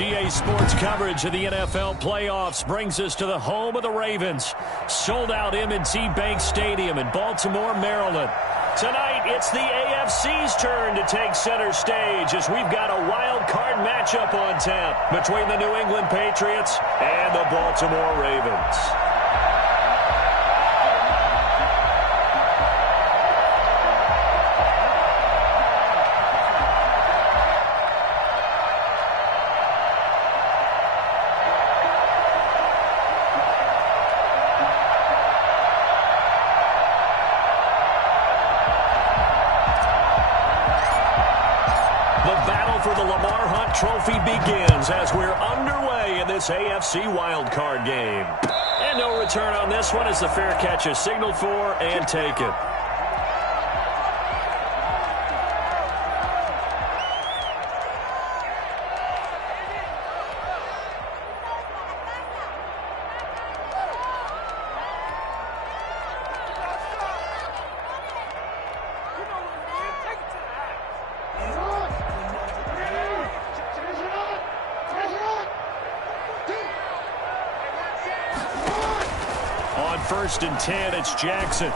EA Sports coverage of the NFL playoffs brings us to the home of the Ravens. Sold out M&T Bank Stadium in Baltimore, Maryland. Tonight, it's the AFC's turn to take center stage as we've got a wild card matchup on tap between the New England Patriots and the Baltimore Ravens. Trophy begins as we're underway in this AFC wildcard game. And no return on this one as the fair catch is signaled for and taken. First and 10, it's Jackson.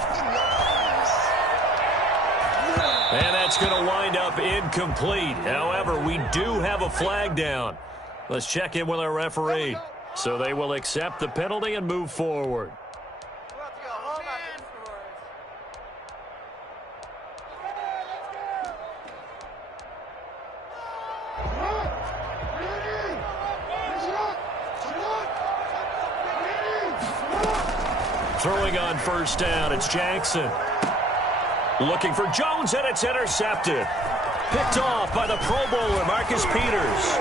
And that's going to wind up incomplete. However, we do have a flag down. Let's check in with our referee. So they will accept the penalty and move forward. Throwing on first down, it's Jackson. Looking for Jones, and it's intercepted. Picked off by the Pro Bowler, Marcus Peters.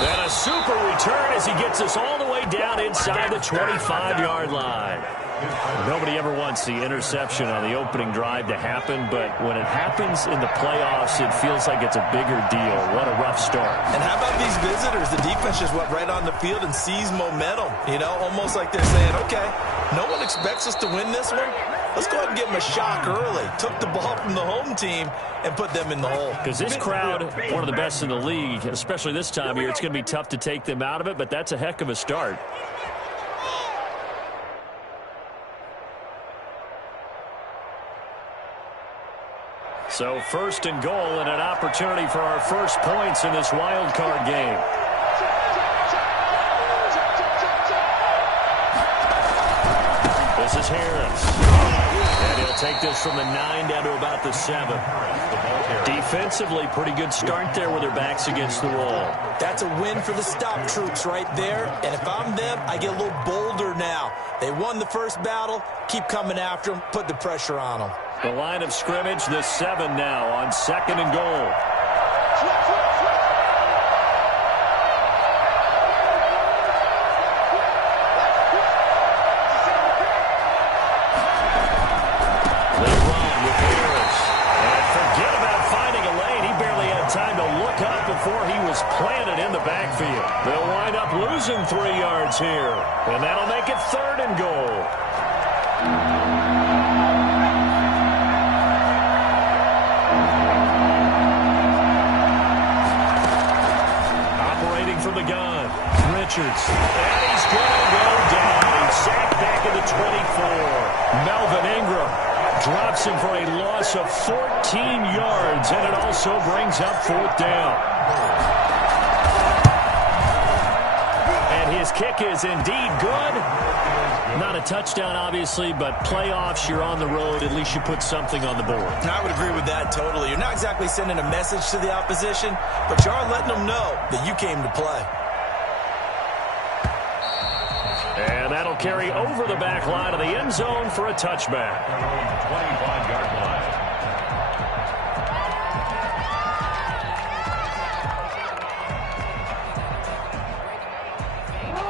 And a super return as he gets us all the way down inside the 25-yard line. Nobody ever wants the interception on the opening drive to happen, but when it happens in the playoffs, it feels like it's a bigger deal. What a rough start. And how about these visitors? The defense just went right on the field and seized momentum. You know, almost like they're saying, okay, no one expects us to win this one. Let's go ahead and give them a shock early. Took the ball from the home team and put them in the hole. Because this crowd, one of the best in the league, especially this time of year, it's going to be tough to take them out of it, but that's a heck of a start. So first and goal and an opportunity for our first points in this wild card game. This is Harris. And he'll take this from the 9 down to about the 7. Defensively, pretty good start there with their backs against the wall. That's a win for the stop troops right there. And if I'm them, I get a little bolder now. They won the first battle. Keep coming after them. Put the pressure on them. The line of scrimmage, the 7 now on second and goal. They run with Harris. And forget about finding a lane. He barely had time to look up before he was planted in the backfield. They'll wind up losing 3 yards here. And that'll make it third and goal. From the gun, Richards, and he's going to go down. He's sacked back at the 24. Melvin Ingram drops him for a loss of 14 yards, and it also brings up fourth down. And his kick is indeed good. Not a touchdown, obviously, but playoffs, you're on the road. At least you put something on the board. I would agree with that totally. You're not exactly sending a message to the opposition, but you are letting them know that you came to play. And that'll carry over the back line of the end zone for a touchback. 25-yard line.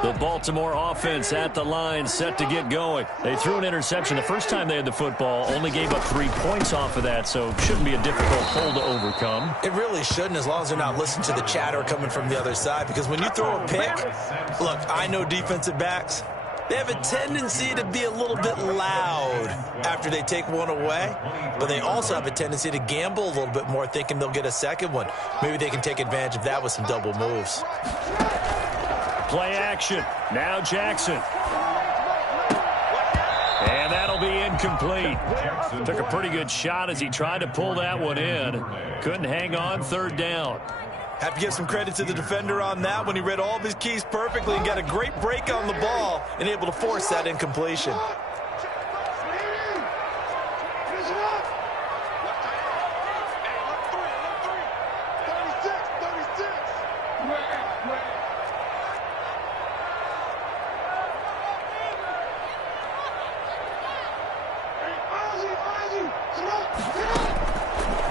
The Baltimore offense at the line, set to get going. They threw an interception the first time they had the football, only gave up 3 points off of that, so shouldn't be a difficult hole to overcome. It really shouldn't, as long as they're not listening to the chatter coming from the other side, because when you throw a pick, look, I know defensive backs, They have a tendency to be a little bit loud after they take one away, but they also have a tendency to gamble a little bit more, thinking they'll get a second one. Maybe they can take advantage of that with some double moves. Play action. Now Jackson. And that'll be incomplete. Took a pretty good shot as he tried to pull that one in. Couldn't hang on, third down. Have to give some credit to the defender on that when he read all of his keys perfectly and got a great break on the ball and able to force that incompletion.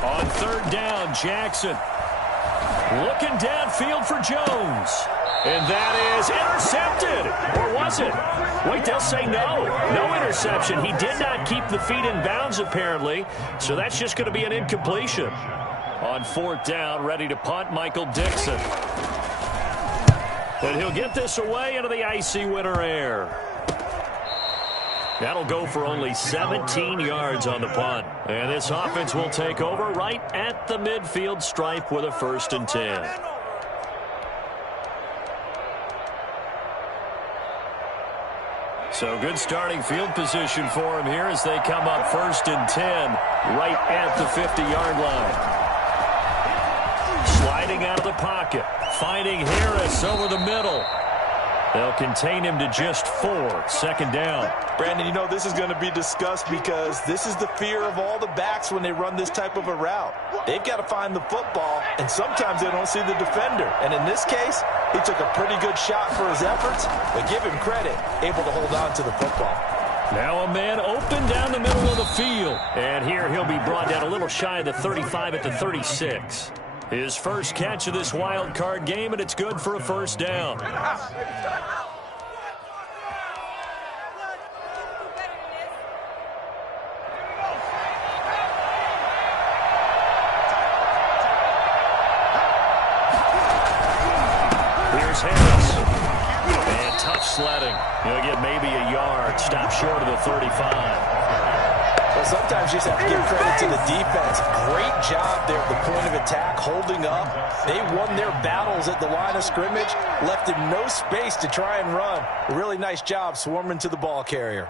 On third down, Jackson. Looking downfield for Jones. And that is intercepted. Or was it? Wait, they'll say no. No interception. He did not keep the feet in bounds, apparently. So that's just going to be an incompletion. On fourth down, ready to punt, Michael Dixon. And he'll get this away into the icy winter air. That'll go for only 17 yards on the punt. And this offense will take over right at the midfield stripe with a 1st and 10. So good starting field position for him here as they come up 1st and 10 right at the 50-yard line. Sliding out of the pocket, finding Harris over the middle. They'll contain him to just 4, 2nd down. Brandon, you know this is going to be discussed because this is the fear of all the backs when they run this type of a route. They've got to find the football, and sometimes they don't see the defender. And in this case, he took a pretty good shot for his efforts, but give him credit, able to hold on to the football. Now a man open down the middle of the field. And here he'll be brought down a little shy of the 35 at the 36. His first catch of this wild card game, and it's good for a 1st down. Here's Harris. And tough sledding. He'll get maybe a yard. Stop short of the 35. Well, sometimes you just have to give credit to the defense. Great job there at the point of attack, holding up. They won their battles at the line of scrimmage, left him no space to try and run. A really nice job swarming to the ball carrier.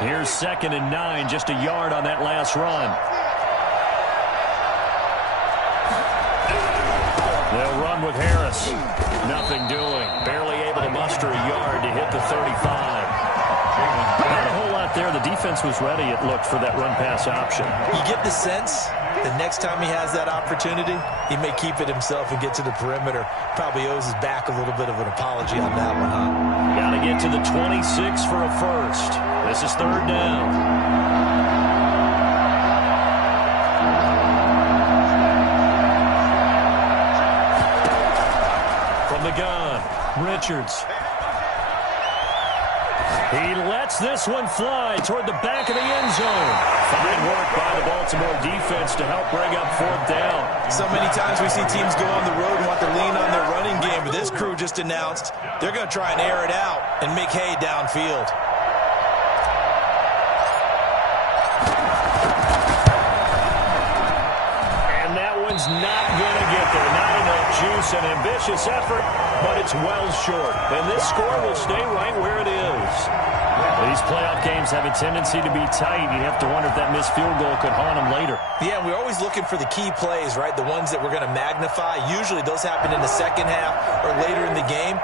Here's 2nd and 9, just a yard on that last run. They'll run with Harris. Nothing doing. Barely able to muster a yard to hit the 35. Not a whole lot there. The defense was ready, it looked, for that run-pass option. You get the sense the next time he has that opportunity, he may keep it himself and get to the perimeter. Probably owes his back a little bit of an apology on that one, huh? Got to get to the 26 for a 1st. This is 3rd down. From the gun, Richards. He lets this one fly toward the back of the end zone. Fine work by the Baltimore defense to help bring up 4th down. So many times we see teams go on the road and want to lean on their running game, but this crew just announced they're going to try and air it out and make hay downfield. And that one's not going to get there. Not enough juice, an ambitious effort, but it's well short. And this score will stay right where it is. These playoff games have a tendency to be tight. You have to wonder if that missed field goal could haunt them later. Yeah, we're always looking for the key plays, right? The ones that we're going to magnify. Usually those happen in the second half or later in the game.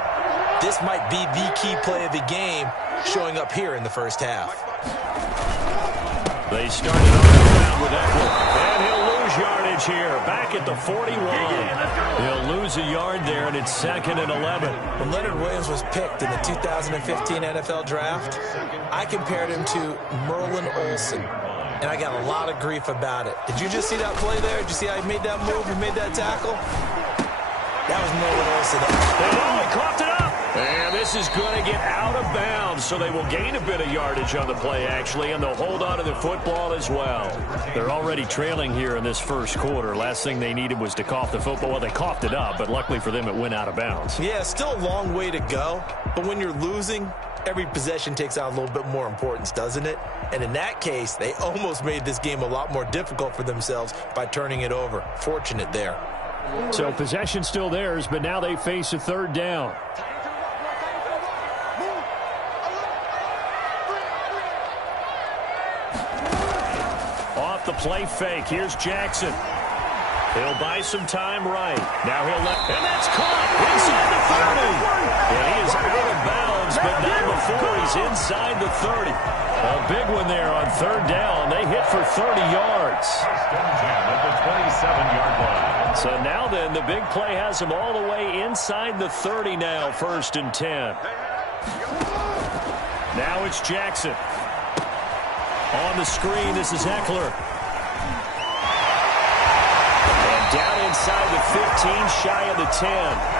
This might be the key play of the game showing up here in the first half. They started on the ground with Eckler. And he'll lose yardage here. Back at the 41. He'll lose a yard there, and it's 2nd and 11. When Leonard Williams was picked in the 2015 NFL Draft, I compared him to Merlin Olsen. And I got a lot of grief about it. Did you just see that play there? Did you see how he made that move and made that tackle? That was Merlin Olsen. He coughed it up. And this is going to get out of bounds, so they will gain a bit of yardage on the play, actually, and they'll hold on to the football as well. They're already trailing here in this first quarter. Last thing they needed was to cough the football. Well, they coughed it up, but luckily for them, it went out of bounds. Yeah, still a long way to go, but when you're losing, every possession takes on a little bit more importance, doesn't it? And in that case, they almost made this game a lot more difficult for themselves by turning it over. Fortunate there. So possession still theirs, but now they face a third down. Off the play fake, here's Jackson. He'll buy some time right. Now he'll let, and that's caught inside the 30. And he is out of bounds, but not before he's inside the 30. A big one there on third down. They hit for 30 yards. At the 27-yard line. So now then, the big play has him all the way inside the 30 now, 1st and 10. Now it's Jackson. On the screen, this is Eckler. And down inside the 15, shy of the 10.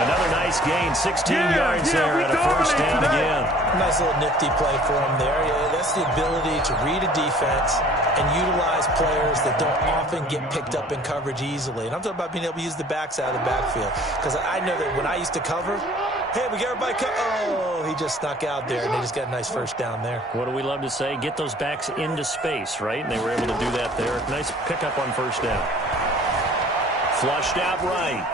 Another nice gain, 16 yards there and a first down again. Nice little nifty play for him there. Yeah, that's the ability to read a defense and utilize players that don't often get picked up in coverage easily. And I'm talking about being able to use the backside of the backfield. Because I know that when I used to cover, hey, we got everybody oh, he just snuck out there, and they just got a nice first down there. What do we love to say? Get those backs into space, right? And they were able to do that there. Nice pickup on first down. Flushed out right.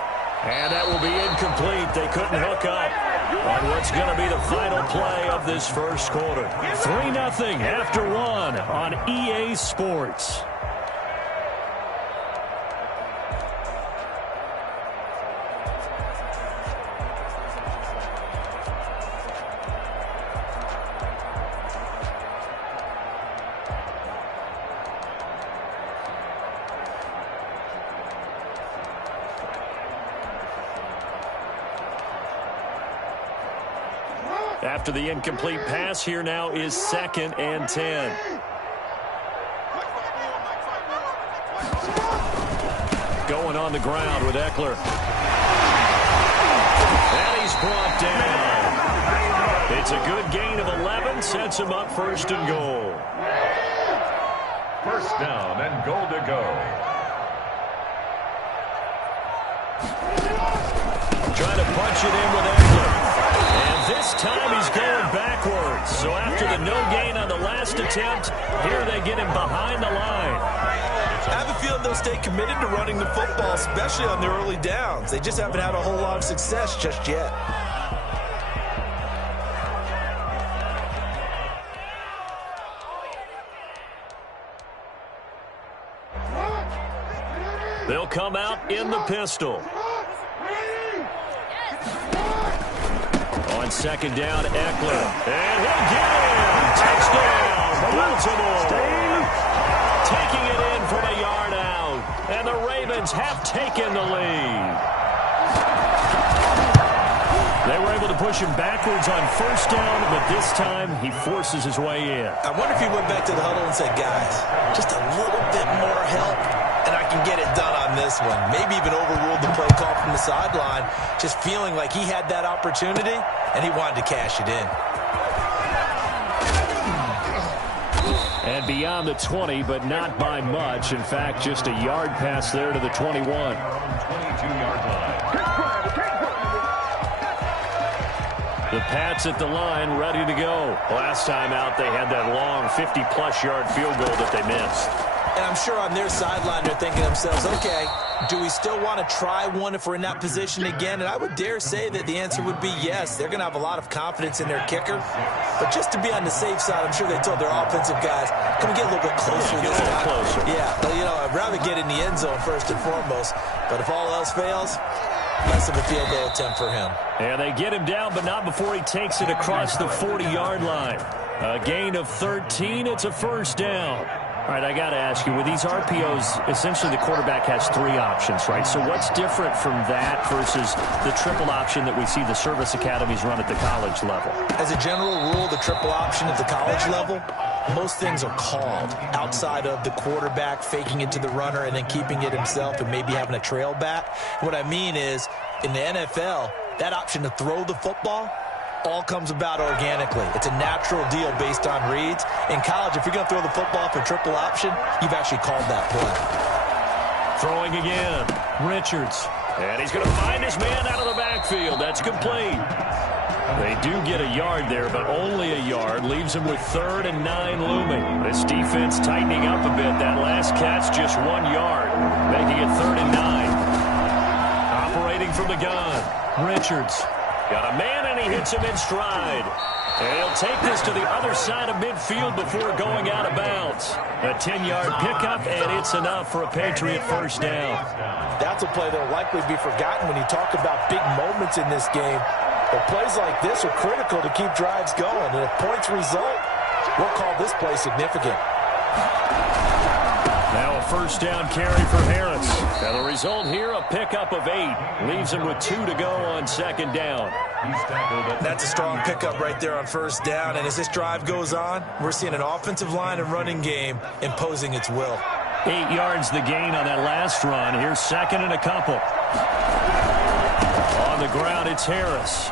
And that will be incomplete. They couldn't hook up on what's going to be the final play of this first quarter. 3-0 after 1 on EA Sports. After the incomplete pass, here now is 2nd and 10. Going on the ground with Eckler. And he's brought down. It's a good gain of 11, sets him up 1st and goal. First down and goal to go. Trying to punch it in with Eckler. And this time he's going backwards. So after the no gain on the last attempt, here they get him behind the line. I have a feeling they'll stay committed to running the football, especially on the early downs. They just haven't had a whole lot of success just yet. They'll come out in the pistol. On 2nd down, Eckler. And he'll get in. Touchdown, Baltimore. Taking it in from a yard out. And the Ravens have taken the lead. They were able to push him backwards on 1st down, but this time he forces his way in. I wonder if he went back to the huddle and said, guys, just a little bit more help, and I can get it done on this one. Maybe even overruled the play call from the sideline, just feeling like he had that opportunity, and he wanted to cash it in. And beyond the 20, but not by much. In fact, just a yard pass there to the 21. 22-yard line. The Pats at the line, ready to go. Last time out, they had that long 50-plus yard field goal that they missed. And I'm sure on their sideline they're thinking to themselves, okay, do we still want to try one if we're in that position again? And I would dare say that the answer would be yes. They're going to have a lot of confidence in their kicker. But just to be on the safe side, I'm sure they told their offensive guys, can we get a little bit closer this time? Closer. Yeah, well, you know, I'd rather get in the end zone first and foremost. But if all else fails, less of a field goal attempt for him. And they get him down, but not before he takes it across the 40-yard line. A gain of 13. It's a first down. All right, I got to ask you, with these RPOs, essentially the quarterback has 3 options, right? So what's different from that versus the triple option that we see the service academies run at the college level? As a general rule, the triple option at the college level, most things are called outside of the quarterback faking it to the runner and then keeping it himself and maybe having a trail back. What I mean is, in the NFL, that option to throw the football all comes about organically. It's a natural deal based on reads. In college, if you're going to throw the football for triple option, you've actually called that play. Throwing again, Richards. And he's going to find his man out of the backfield. That's complete. They do get a yard there, but only a yard. Leaves them with 3rd and 9 looming. This defense tightening up a bit. That last catch, just 1 yard, making it 3rd and 9. Operating from the gun, Richards. Got a man, and he hits him in stride. And he'll take this to the other side of midfield before going out of bounds. A 10-yard pickup, and it's enough for a Patriot first down. That's a play that will likely be forgotten when you talk about big moments in this game. But plays like this are critical to keep drives going. And if points result, we'll call this play significant. Now a first down carry for Harris. And the result here, a pickup of 8. Leaves him with 2 to go on 2nd down. That's a strong pickup right there on first down. And as this drive goes on, we're seeing an offensive line and running game imposing its will. 8 yards the gain on that last run. Here's 2nd and a couple. On the ground, it's Harris.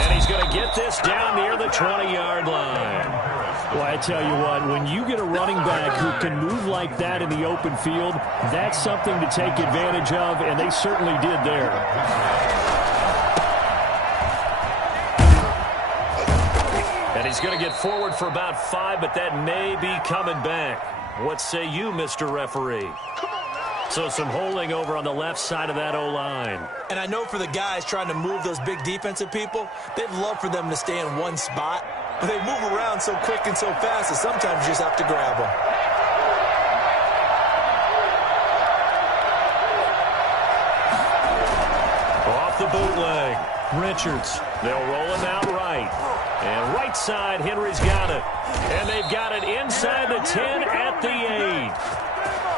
And he's going to get this down near the 20-yard line. Well, I tell you what, when you get a running back who can move like that in the open field, that's something to take advantage of, and they certainly did there. And he's going to get forward for about 5, but that may be coming back. What say you, Mr. Referee? So some holding over on the left side of that O-line. And I know for the guys trying to move those big defensive people, they'd love for them to stay in one spot. But they move around so quick and so fast that sometimes you just have to grab them. Off the bootleg, Richards. They'll roll him out right. And right side, Henry's got it. And they've got it inside the 10 at the 8.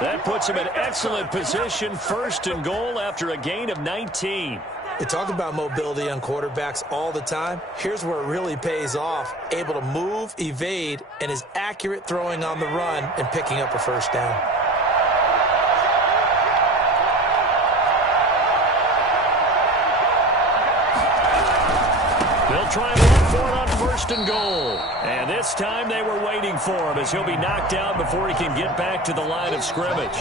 That puts him in excellent position, 1st and goal after a gain of 19. We talk about mobility on quarterbacks all the time. Here's where it really pays off. Able to move, evade, and is accurate throwing on the run and picking up a first down. They'll try and look for it on 1st and goal. And this time they were waiting for him as he'll be knocked out before he can get back to the line of scrimmage.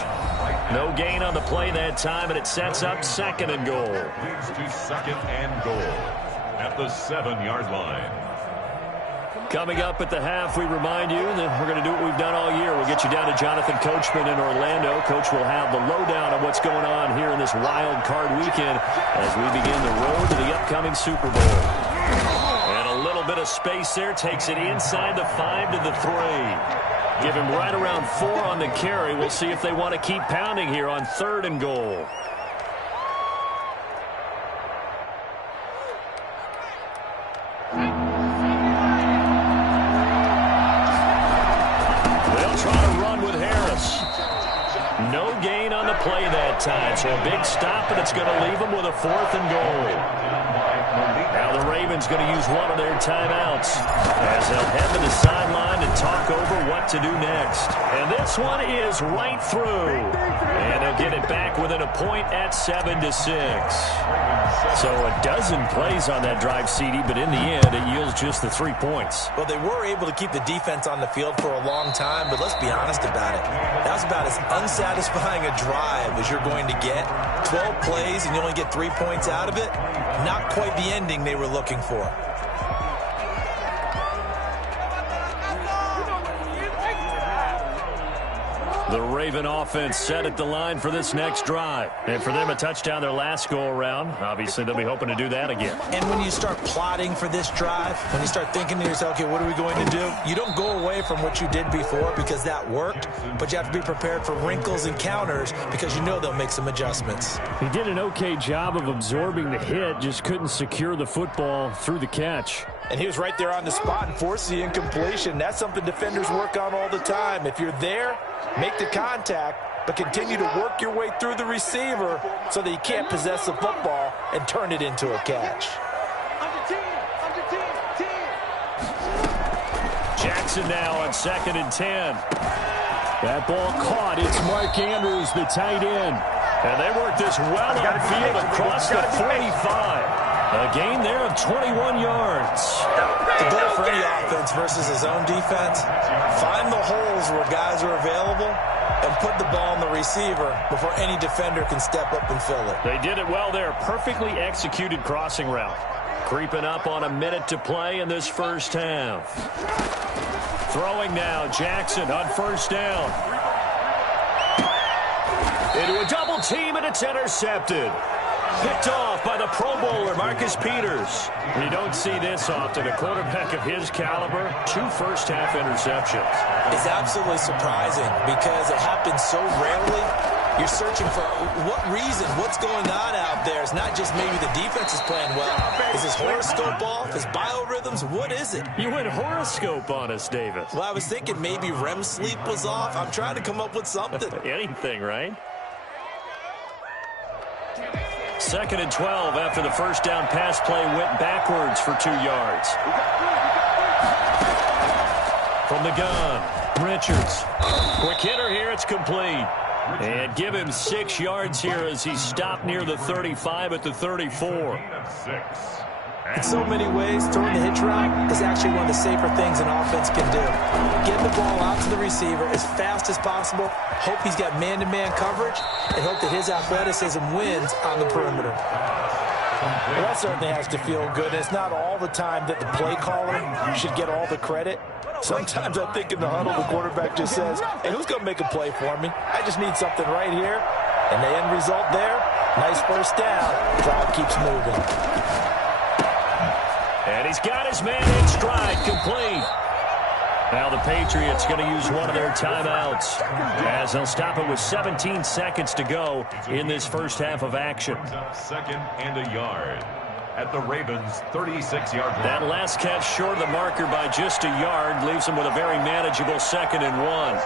No gain on the play that time, and it sets up 2nd and goal. Leads to 2nd and goal at the 7-yard line. Coming up at the half, we remind you that we're going to do what we've done all year. We'll get you down to Jonathan Coachman in Orlando. Coach will have the lowdown on what's going on here in this wild card weekend as we begin the road to the upcoming Super Bowl. And a little bit of space there takes it inside the 5 to the 3. Give him right around 4 on the carry. We'll see if they want to keep pounding here on 3rd and goal. They'll try to run with Harris. No gain on the play that time, so a big stop, and it's going to leave them with a 4th and goal. Now the Ravens going to use one of their timeouts as they'll head to the sideline and talk over what to do next. And this one is right through. And they'll get it back within a point at 7-6. So a dozen plays on that drive, CD, but in the end it yields just the 3 points. Well, they were able to keep the defense on the field for a long time, but let's be honest about it. That was about as unsatisfying a drive as you're going to get. 12 plays and you only get 3 points out of it. Not quite the ending they were looking for. The Raven offense set at the line for this next drive. And for them, a touchdown their last go-around. Obviously, they'll be hoping to do that again. And when you start plotting for this drive, when you start thinking to yourself, okay, what are we going to do? You don't go away from what you did before because that worked, but you have to be prepared for wrinkles and counters because you know they'll make some adjustments. He did an okay job of absorbing the hit, just couldn't secure the football through the catch. And he was right there on the spot and forced the incompletion. That's something defenders work on all the time. If you're there, make the contact, but continue to work your way through the receiver so that you can't possess the football and turn it into a catch. Jackson now on 2nd and 10. That ball caught. It's Mark Andrews, the tight end. And they work this well upfield across the 45. A gain there of 21 yards. The goal for any offense versus his own defense, find the holes where guys are available and put the ball on the receiver before any defender can step up and fill it. They did it well there. Perfectly executed crossing route. Creeping up on a minute to play in this first half. Throwing now, Jackson on first down. Into a double team, and it's intercepted. Picked off by the Pro Bowler, Marcus Peters. You don't see this often. A quarterback of his caliber, 2 first-half interceptions. It's absolutely surprising because it happens so rarely. You're searching for what reason, what's going on out there. It's not just maybe the defense is playing well. Is his horoscope off? His biorhythms? What is it? You went horoscope on us, Davis. Well, I was thinking maybe REM sleep was off. I'm trying to come up with something. Anything, right? 2nd and 12 after the first down pass play went backwards for 2 yards. From the gun, Richards. Quick hitter here, it's complete. And give him 6 yards here as he stopped near the 35 at the 34. In so many ways, throwing the hitch route is actually one of the safer things an offense can do. Get the ball out to the receiver as fast as possible, hope he's got man-to-man coverage, and hope that his athleticism wins on the perimeter. Well, that certainly has to feel good. It's not all the time that the play caller should get all the credit. Sometimes I think in the huddle, the quarterback just says, hey, who's going to make a play for me? I just need something right here. And the end result there, nice first down. Drive keeps moving. And he's got his man in stride, complete. Now the Patriots going to use one of their timeouts as they'll stop it with 17 seconds to go in this first half of action. 2nd and a yard at the Ravens' 36-yard line. That last catch short of the marker by just a yard leaves them with a very manageable 2nd and 1.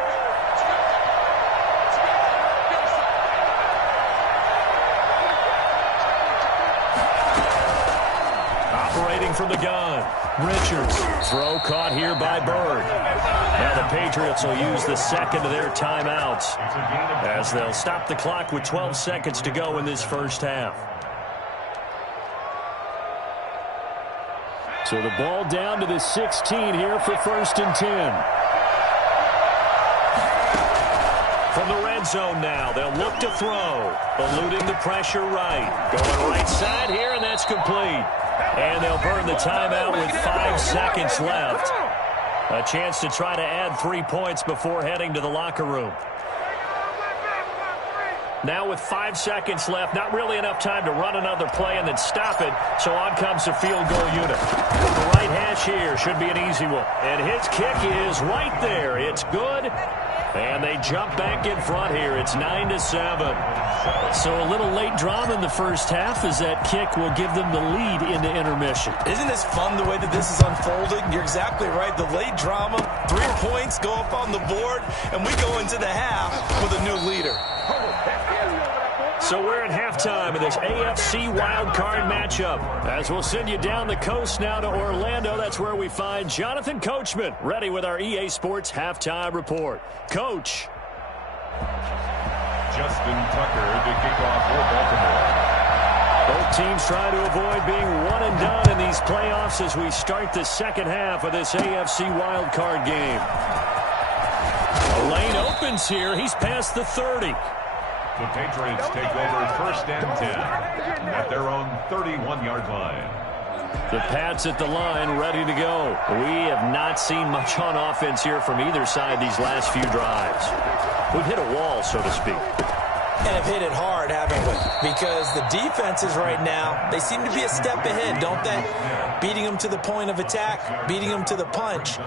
From the gun, Richards. Throw caught here by Bird. Now the Patriots will use the second of their timeouts as they'll stop the clock with 12 seconds to go in this first half. So the ball down to the 16 here for 1st and 10. From the red zone now, they'll look to throw. Eluding the pressure right. Going right side here, and that's complete. And they'll burn the timeout with 5 seconds left. A chance to try to add 3 points before heading to the locker room. Now with 5 seconds left, not really enough time to run another play and then stop it. So on comes the field goal unit. The right hash here should be an easy one. And his kick is right there. It's good. And they jump back in front here. It's 9-7. So a little late drama in the first half as that kick will give them the lead into intermission. Isn't this fun the way that this is unfolding? You're exactly right. The late drama, 3 points go up on the board, and we go into the half with a new leader. So we're at halftime of this AFC wildcard matchup. As we'll send you down the coast now to Orlando, that's where we find Jonathan Coachman, ready with our EA Sports halftime report. Coach. Justin Tucker to kick off for Baltimore. Both teams trying to avoid being one and done in these playoffs as we start the second half of this AFC wildcard game. A lane opens here. He's past the 30. The Patriots take over 1st and 10 at their own 31-yard line. The Pats at the line, ready to go. We have not seen much on offense here from either side these last few drives. We've hit a wall, so to speak. And have hit it hard, haven't we? Because the defenses right now, they seem to be a step ahead, don't they? Beating them to the point of attack, beating them to the punch.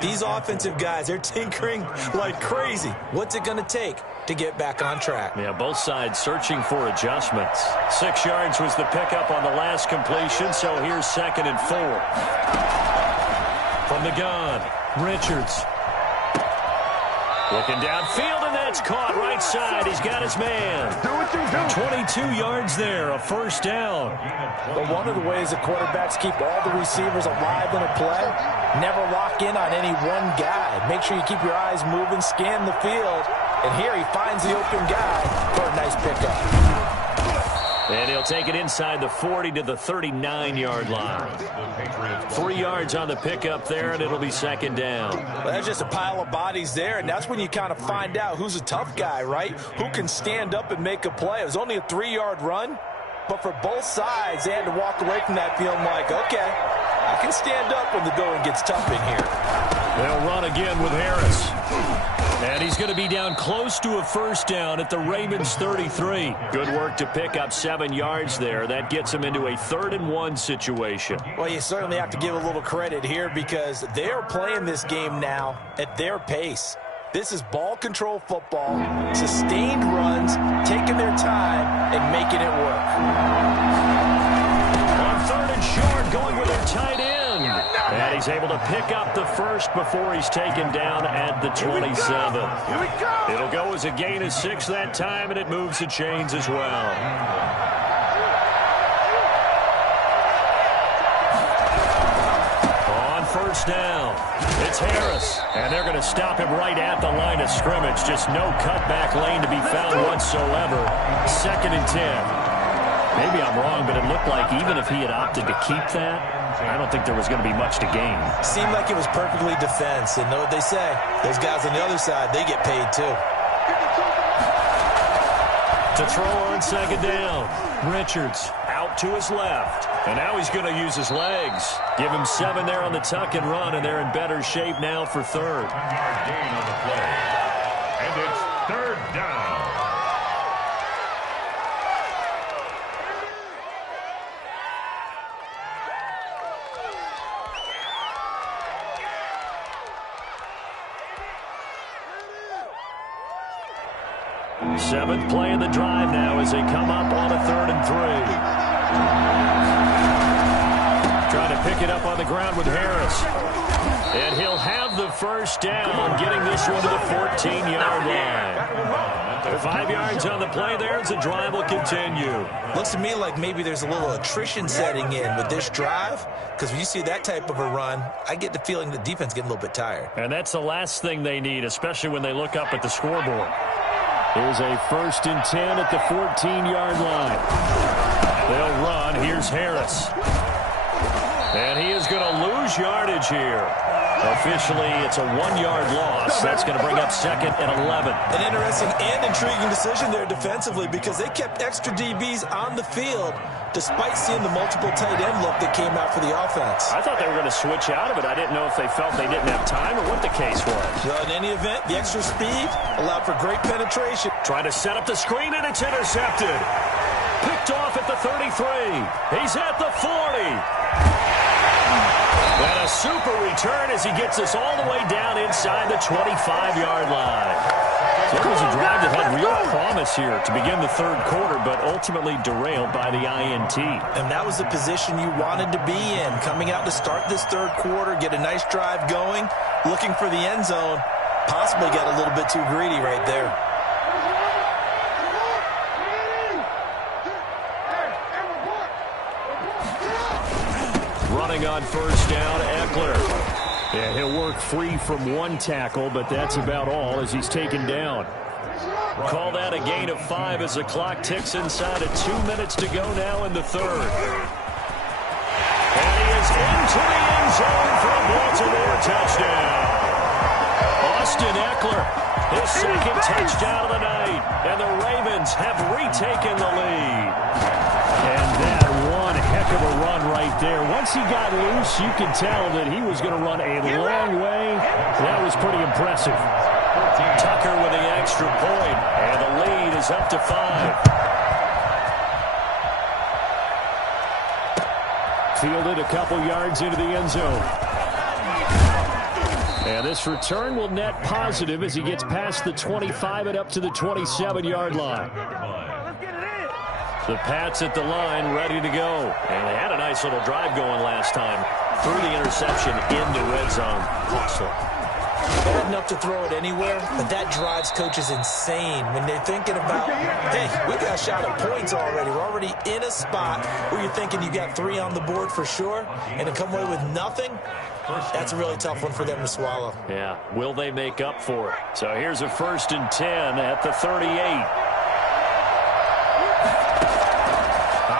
These offensive guys, they're tinkering like crazy. What's it going to take to get back on track? Yeah, both sides searching for adjustments. 6 yards was the pickup on the last completion, so here's 2nd and 4. From the gun, Richards. Looking downfield, and that's caught right side. He's got his man. 22 yards there, a first down. But one of the ways the quarterbacks keep all the receivers alive in a play, never lock in on any one guy. Make sure you keep your eyes moving, scan the field, and here he finds the open guy for a nice pickup. And he'll take it inside the 40 to the 39-yard line. 3 yards on the pickup there, and it'll be second down. Well, that's just a pile of bodies there, and that's when you kind of find out who's a tough guy, right? Who can stand up and make a play. It was only a 3-yard run, but for both sides, they had to walk away from that feeling like, okay, I can stand up when the going gets tough in here. They'll run again with Harris. And he's going to be down close to a first down at the Ravens 33. Good work to pick up 7 yards there. That gets him into a 3rd-and-1 situation. Well, you certainly have to give a little credit here because they're playing this game now at their pace. This is ball control football, sustained runs, taking their time and making it work. On 3rd and short, going with their tight end. And he's able to pick up the first before he's taken down at the 27. It'll go as a gain of 6 that time, and it moves the chains as well. On first down, it's Harris. And they're going to stop him right at the line of scrimmage. Just no cutback lane to be found whatsoever. 2nd and 10. Maybe I'm wrong, but it looked like even if he had opted to keep that, I don't think there was going to be much to gain. Seemed like it was perfectly defense. And know what they say? Those guys on the other side, they get paid too. To throw on 2nd down. Richards out to his left. And now he's going to use his legs. Give him 7 there on the tuck and run, and they're in better shape now for 3rd. 1-yard gain on the play. And it's 3rd down. Seventh play of the drive now as they come up on a 3rd and 3. Trying to pick it up on the ground with Harris. And he'll have the first down, getting this one to the 14-yard line. 5 yards on the play there as the drive will continue. Looks to me like maybe there's a little attrition setting in with this drive, because when you see that type of a run, I get the feeling the defense getting a little bit tired. And that's the last thing they need, especially when they look up at the scoreboard. Here's a 1st and 10 at the 14-yard line. They'll run. Here's Harris. And he is going to lose yardage here. Officially, it's a 1-yard loss. That's going to bring up 2nd and 11. An interesting and intriguing decision there defensively because they kept extra DBs on the field despite seeing the multiple tight end look that came out for the offense. I thought they were going to switch out of it. I didn't know if they felt they didn't have time or what the case was. Well, in any event, the extra speed allowed for great penetration. Trying to set up the screen, and it's intercepted. Picked off at the 33. He's at the 40. And a super return as he gets us all the way down inside the 25-yard line. So it was a drive that had real promise here to begin the 3rd quarter, but ultimately derailed by the INT. And that was the position you wanted to be in, coming out to start this 3rd quarter, get a nice drive going, looking for the end zone. Possibly got a little bit too greedy right there. Running on first down, Eckler. And he'll work free from 1 tackle, but that's about all as he's taken down. Call that a gain of 5 as the clock ticks inside of 2 minutes to go now in the 3rd. And he is into the end zone for a Baltimore touchdown. Austin Eckler, his 2nd touchdown of the night, and the Ravens have retaken the lead. And that one heck of a run right there. Once he got loose, you could tell that he was going to run a long way. That was pretty impressive. Tucker with the extra point, and the lead is up to 5. Fielded a couple yards into the end zone. And this return will net positive as he gets past the 25 and up to the 27-yard line. The Pats at the line, ready to go. And they had a nice little drive going last time. Through the interception in the red zone. Costly. Bad enough to throw it anywhere, but that drives coaches insane when they're thinking about, hey, we got a shot at points already. We're already in a spot where you're thinking you got 3 on the board for sure, and to come away with nothing, that's a really tough one for them to swallow. Yeah, will they make up for it? So here's a 1st and 10 at the 38.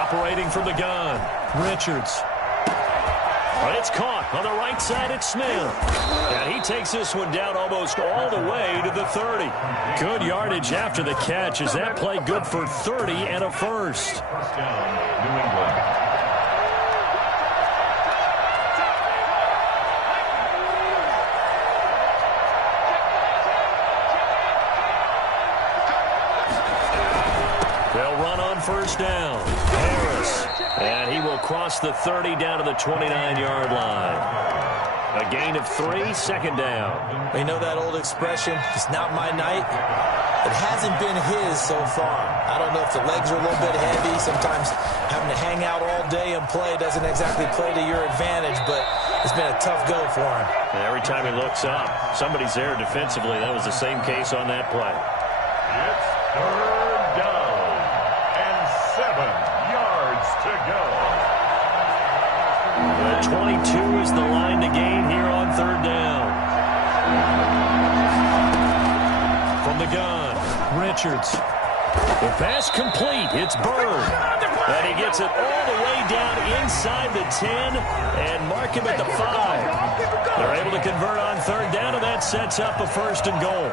Operating from the gun, Richards. But it's caught on the right side at Smith. And he takes this one down almost all the way to the 30. Good yardage after the catch. Is that play good for 30 and a first? First down, New England. They'll run on first down. Harris. And he will cross the 30 down to the 29-yard line. A gain of 3, second down. You know that old expression, it's not my night? It hasn't been his so far. I don't know if the legs are a little bit heavy. Sometimes having to hang out all day and play doesn't exactly play to your advantage, but it's been a tough go for him. And every time he looks up, somebody's there defensively. That was the same case on that play. It's third down and 7 yards to go. The 22 is the line to gain here on third down. From the gun, Richards. The pass complete. It's Bird. And he gets it all the way down inside the 10 and mark him at the 5. They're able to convert on third down, and that sets up a first and goal.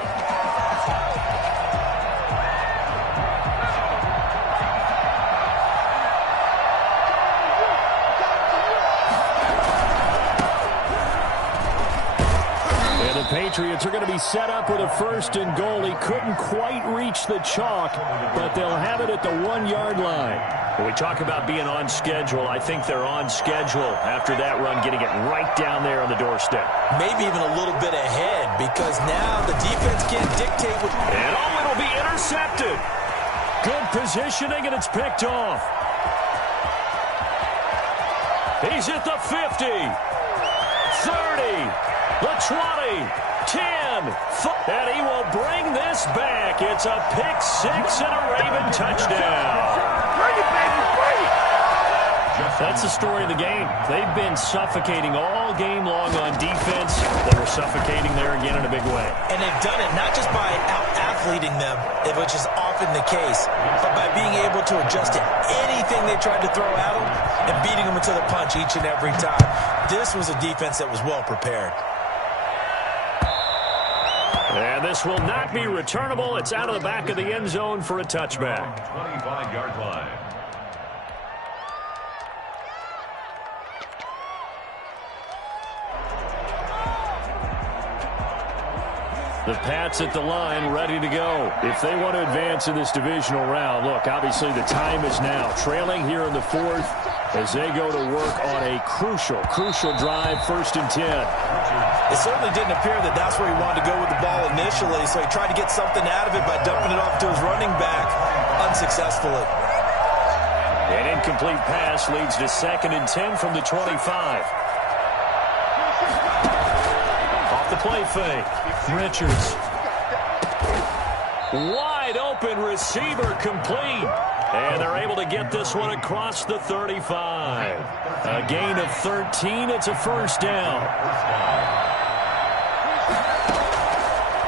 Patriots are going to be set up with a first and goal. He couldn't quite reach the chalk, but they'll have it at the 1-yard line. When we talk about being on schedule, I think they're on schedule after that run, getting it right down there on the doorstep. Maybe even a little bit ahead, because now the defense can't dictate what... And it'll be intercepted. Good positioning, and it's picked off. He's at the 50, 30, the 20, 10, and he will bring this back. It's a pick 6 and a Raven touchdown. That's the story of the game. They've been suffocating all game long on defense. They were suffocating there again in a big way. And they've done it not just by out-athleting them, which is often the case, but by being able to adjust to anything they tried to throw at them and beating them into the punch each and every time. This was a defense that was well prepared. And this will not be returnable. It's out of the back of the end zone for a touchback. 25-yard line. The Pats at the line, ready to go. If they want to advance in this divisional round, look, obviously the time is now. Trailing here in the 4th as they go to work on a crucial drive, 1st and 10. It certainly didn't appear that that's where he wanted to go with the ball initially, so he tried to get something out of it by dumping it off to his running back unsuccessfully. An incomplete pass leads to 2nd and 10 from the 25. Off the play fake. Richards. Wide open receiver complete. And they're able to get this one across the 35. A gain of 13. It's a first down.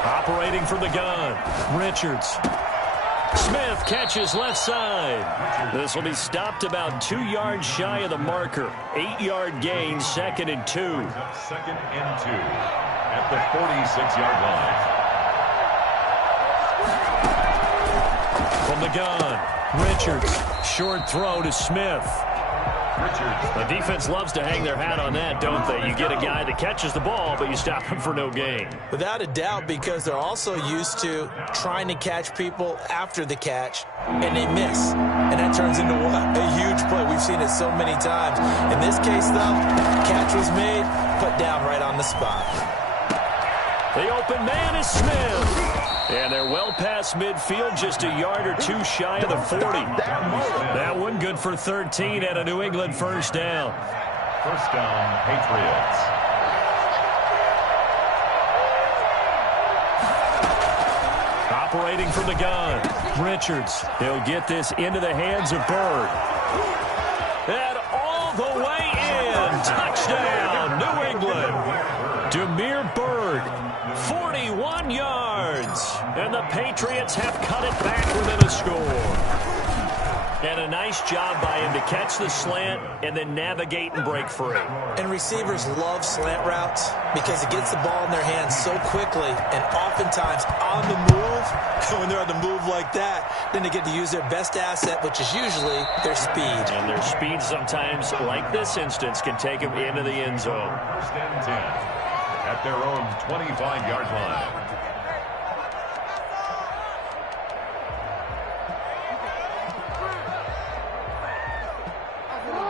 Operating from the gun, Richards. Smith catches left side. This will be stopped about 2 yards shy of the marker. 8-yard gain, 2nd and 2. 2nd and 2 at the 46-yard line. From the gun, Richards. Short throw to Smith. The defense loves to hang their hat on that, don't they? You get a guy that catches the ball, but you stop him for no gain. Without a doubt, because they're also used to trying to catch people after the catch, and they miss. And that turns into what? A huge play. We've seen it so many times. In this case, though, catch was made, put down right on the spot. The open man is Smith. And they're well past midfield, just a yard or two shy of the 40. That one good for 13 and a New England first down. First down, Patriots. Operating from the gun, Richards. He'll get this into the hands of Bird. And all the way in. Touchdown, New England. Damiere Byrd, 41 yards. And the Patriots have cut it back within a score. And a nice job by him to catch the slant and then navigate and break free. And receivers love slant routes because it gets the ball in their hands so quickly and oftentimes on the move. When they're on the move like that, then they get to use their best asset, which is usually their speed. And their speed sometimes, like this instance, can take them into the end zone. First and 10 at their own 25-yard line.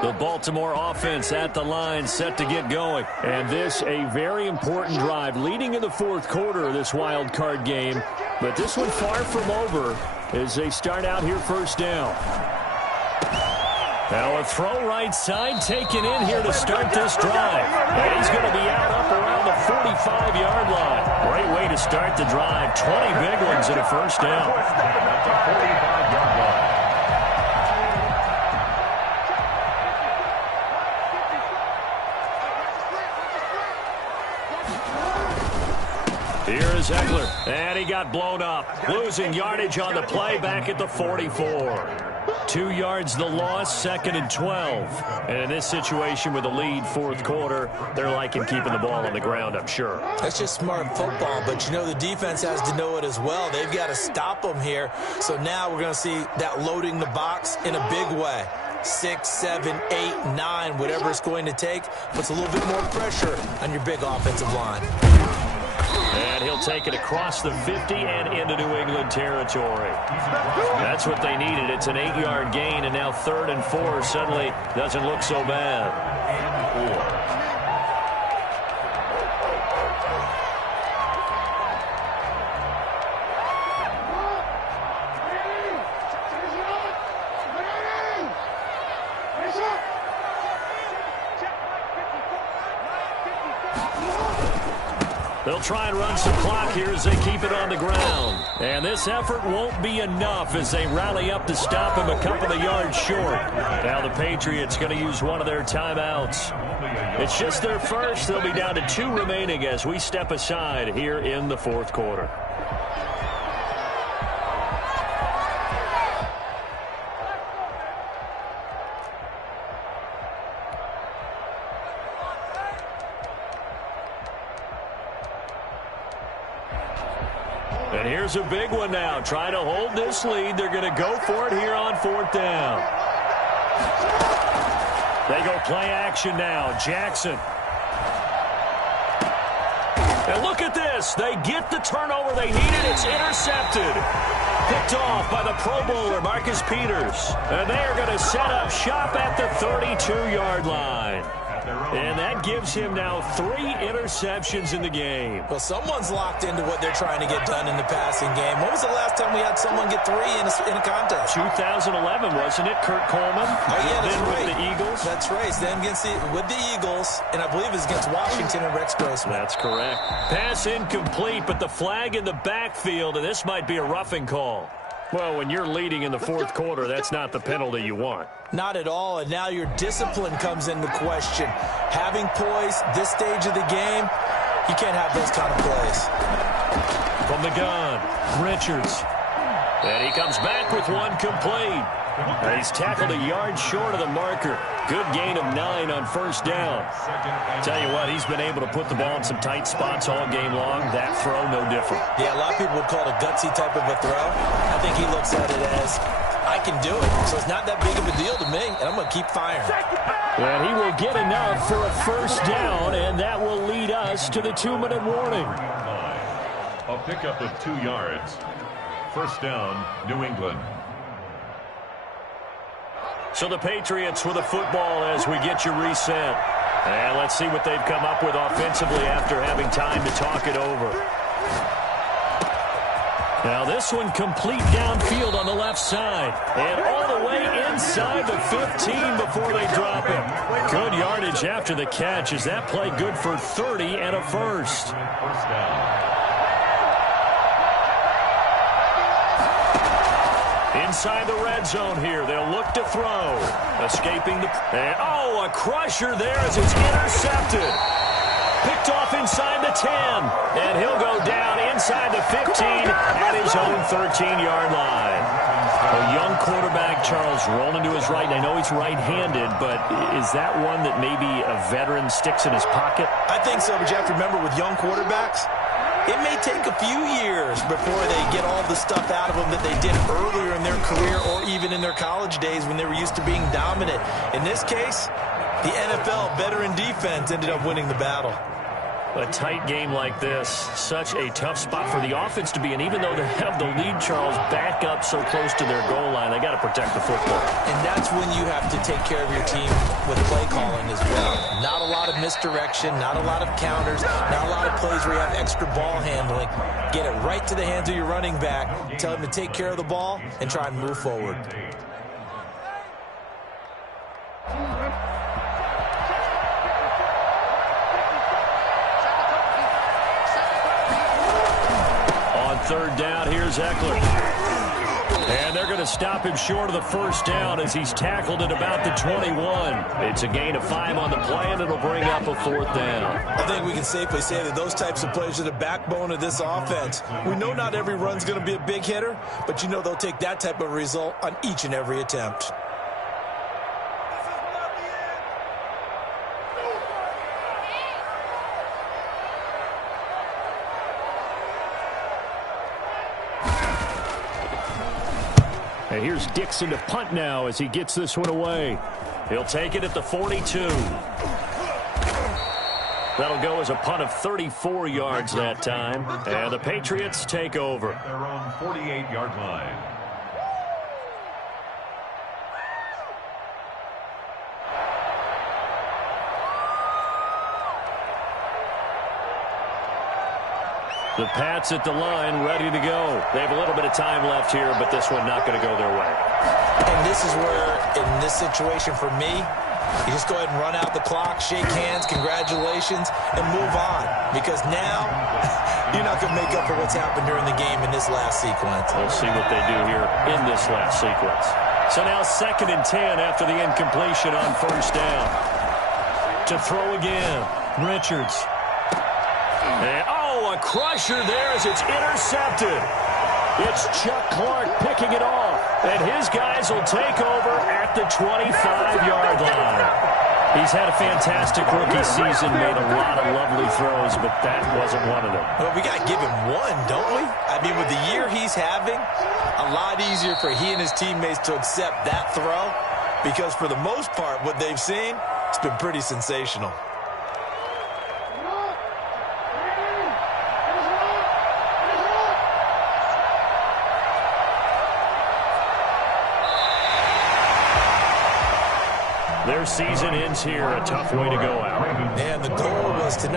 The Baltimore offense at the line, set to get going. And this, a very important drive, leading in the fourth quarter of this wild card game. But this one far from over as they start out here first down. Now a throw right side taken in here to start this drive. And he's going to be out up around the 45-yard line. Great way to start the drive. 20 big ones and a first down. That's a 45-yard line. Here is Ekeler, and he got blown up. Losing yardage on the play back at the 44. 2 yards the loss, 2nd and 12. And in this situation with a lead fourth quarter, they're liking keeping the ball on the ground, I'm sure. That's just smart football, but you know the defense has to know it as well. They've got to stop them here. So now we're going to see that loading the box in a big way. 6, 7, 8, 9, whatever it's going to take, puts a little bit more pressure on your big offensive line. And he'll take it across the 50 and into New England territory. That's what they needed. It's an 8-yard gain, and now 3rd and 4 suddenly doesn't look so bad. They'll try and run some clock here as they keep it on the ground. And this effort won't be enough as they rally up to stop him a couple of yards short. Now the Patriots going to use one of their timeouts. It's just their first. They'll be down to 2 remaining as we step aside here in the fourth quarter. And here's a big one now. Trying to hold this lead. They're going to go for it here on 4th down. They go play action now. Jackson. And look at this. They get the turnover they needed. It's intercepted. Picked off by the Pro Bowler, Marcus Peters. And they are going to set up shop at the 32-yard line. And that gives him now 3 interceptions in the game. Well, someone's locked into what they're trying to get done in the passing game. When was the last time we had someone get 3 in a contest? 2011, wasn't it? Kurt Coleman. Oh, yeah, that's then right. With the Eagles. That's right. Then with the Eagles, and I believe it's against Washington and Rex Grossman. That's correct. Pass incomplete, but the flag in the backfield, and this might be a roughing call. Well, when you're leading in the fourth quarter, that's not the penalty you want. Not at all, and now your discipline comes into question. Having poise this stage of the game, you can't have those kind of plays. From the gun, Richards. And he comes back with one complete. And he's tackled a yard short of the marker. Good gain of 9 on first down. Tell you what, he's been able to put the ball in some tight spots all game long. That throw, no different. Yeah, a lot of people would call it a gutsy type of a throw. I think he looks at it as, I can do it. So it's not that big of a deal to me, and I'm going to keep firing. And he will get enough for a first down, and that will lead us to the 2-minute warning. A pickup of 2 yards. First down, New England. So the Patriots with the football as we get you reset. And let's see what they've come up with offensively after having time to talk it over. Now this one complete downfield on the left side. And all the way inside the 15 before they drop it. Good yardage after the catch. Is that play good for 30 and a first? First down. Inside the red zone here. They'll look to throw. Escaping the... And, a crusher there as it's intercepted. Picked off inside the 10. And he'll go down inside the 15 at his own 13-yard line. A young quarterback, Charles, rolling to his right. I know he's right-handed, but is that one that maybe a veteran sticks in his pocket? I think so, but you have to remember with young quarterbacks, it may take a few years before they get all the stuff out of them that they did earlier in their career or even in their college days when they were used to being dominant. In this case, the NFL veteran defense ended up winning the battle. A tight game like this, such a tough spot for the offense to be in. Even though they have the lead, Charles, back up so close to their goal line, they got to protect the football. And that's when you have to take care of your team with play calling as well. Not a lot of misdirection, not a lot of counters, not a lot of plays where you have extra ball handling. Get it right to the hands of your running back, tell him to take care of the ball, and try and move forward. Third down, here's Ekeler. And they're going to stop him short of the first down as he's tackled at about the 21. It's a gain of 5 on the play, and it'll bring up a 4th down. I think we can safely say that those types of plays are the backbone of this offense. We know not every run's going to be a big hitter, but you know they'll take that type of result on each and every attempt. And here's Dixon to punt now as he gets this one away. He'll take it at the 42. That'll go as a punt of 34 yards that time. And the Patriots take over. Their own 48-yard line. The Pats at the line, ready to go. They have a little bit of time left here, but this one not going to go their way. And this is where, in this situation for me, you just go ahead and run out the clock, shake hands, congratulations, and move on. Because now, you're not going to make up for what's happened during the game in this last sequence. We'll see what they do here in this last sequence. So now 2nd and 10 after the incompletion on first down. To throw again, Richards. And, a crusher there as it's intercepted. It's Chuck Clark picking it off, and his guys will take over at the 25-yard line. He's had a fantastic rookie season, made a lot of lovely throws, but that wasn't one of them. Well, we got to give him one, don't we? I mean, with the year he's having, a lot easier for he and his teammates to accept that throw, because for the most part, what they've seen, it's been pretty sensational. Their season ends here. A tough way to go out. And the goal was to